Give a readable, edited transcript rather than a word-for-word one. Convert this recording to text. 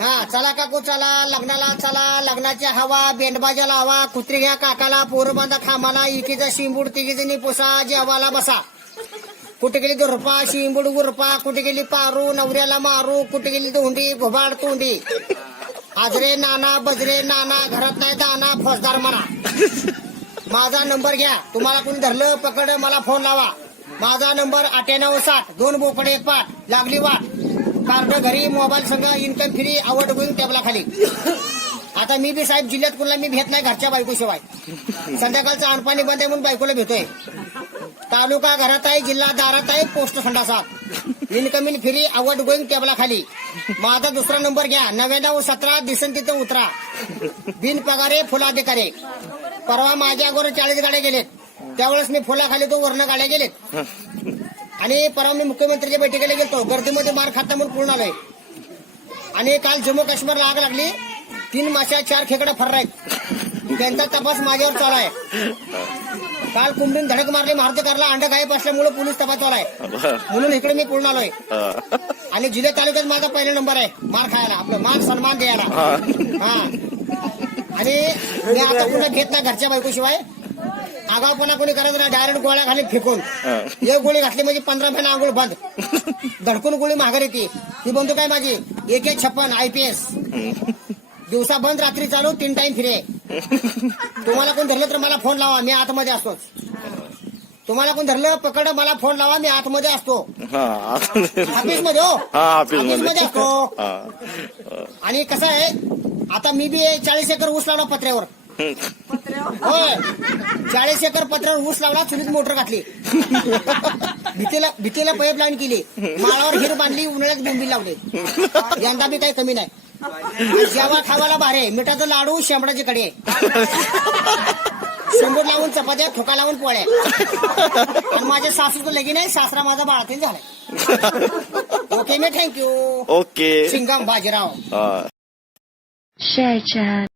हा, चला काकू चला, लग्नाला चला, लग्नाची हवा, बेंडबाजा लावा, कुत्री घ्या काकाला, पोरं बांधा खामाला, इकीचा शिंबूड, तिघीजणी पुसा, जेवाला बसा. कुठे गेली दुरपा, शिंबूड गुरपा, कुठे गेली पारू, नवऱ्याला मारू, कुठे गेली धोंडी, घोबाड तोंडी. आजरे नाना, बजरे नाना, घरात नाही दाना, फौजदार म्हणा. माझा नंबर घ्या, तुम्हाला कोणी धरलं पकड मला फोन लावा. माझा नंबर 9860, 2 बोकडे 1 पाट, लागली वाट. कार्ड घरी, मोबाईल संघ, इन्कम फ्री, आवड होईल टेबला खाली. आता मी बी साहेब जिल्ह्यात कोणाला मी भेट नाही घरच्या बायकोशिवाय. संध्याकाळचं अनपाणी बंद आहे म्हणून बायकोला भेटोय. तालुका घरात आहे, जिल्हा दारात आहे, पोस्ट संडासात. इन्कमिंग फ्री, आवड गोईंग टेबला खाली. माझा दुसरा नंबर घ्या, 9917, दिसन तिथं उतरा. बिन पगारे फुला बेकारे. परवा माझ्या अगोदर 40 गाड्या गेलेत, त्यावेळेस मी फुलाखाली तो वर्ण गाड्या गेलेत. आणि परवा मी मुख्यमंत्र्यांच्या बैठकीला गेलतो, गर्दीमध्ये मार खाता म्हणून पूर्ण आलोय. आणि काल जम्मू काश्मीरला आग लागली, 3 माश्या 4 खेकडा फर्रा आहेत, त्यांचा तपास माझ्यावर चालू आहे. काल कुंभीन धडक मारली, मारुतीकारला अंड गायब असल्यामुळे पोलीस तपास चालू आहे, म्हणून इकडे मी पूर्ण आलोय. आणि जिल्हा तालुक्यात माझा पहिला नंबर आहे मार खायला, आपलं मान सन्मान द्यायला. हा, आणि मी आता पुन्हा घेत नाही घरच्या बायकोशिवाय. आगावपणा कोणी करायचं नाही, डायरेक्ट गोळ्या खाली फेकून. एक गोळी घातली म्हणजे 15 महिना आंघोळ बंद. धडकून गोळी माघार येते. ही बंदूक आहे माझी, AK-56 IPS. दिवसा बंद, रात्री चालू, 3 टाइम फिरे. तुम्हाला कोण धरलं तर मला फोन लावा, मी आतमध्ये असतोच. तुम्हाला कोण धरलं पकड मला फोन लावा, मी आतमध्ये असतो. ऑफिसमध्ये हो, ऑफिसमध्ये असतो. आणि कसं आहे, आता मी बी 40 एकर ऊस लावला पत्र्यावर. होय, 40 एकर पत्र्यावर ऊस लावला, चुलीत मोटर घातली, भीतीला पाईप लाईन केली, माळावर हिर बांधली, उन्हाळ्यात बोंबील लावले. यंदा बी काही कमी नाही. जेव्हा खावाला भारे, मिठाचं लाडू, शेंबडाची कडी, शेंबूड लावून चपात्या, ठोका लावून पोळ्या. आणि माझ्या सासूचं लगीन आहे, सासरा माझा बाळातीन झालाय. ओके मी thank you. Okay. Singham Bajirao. Share chat.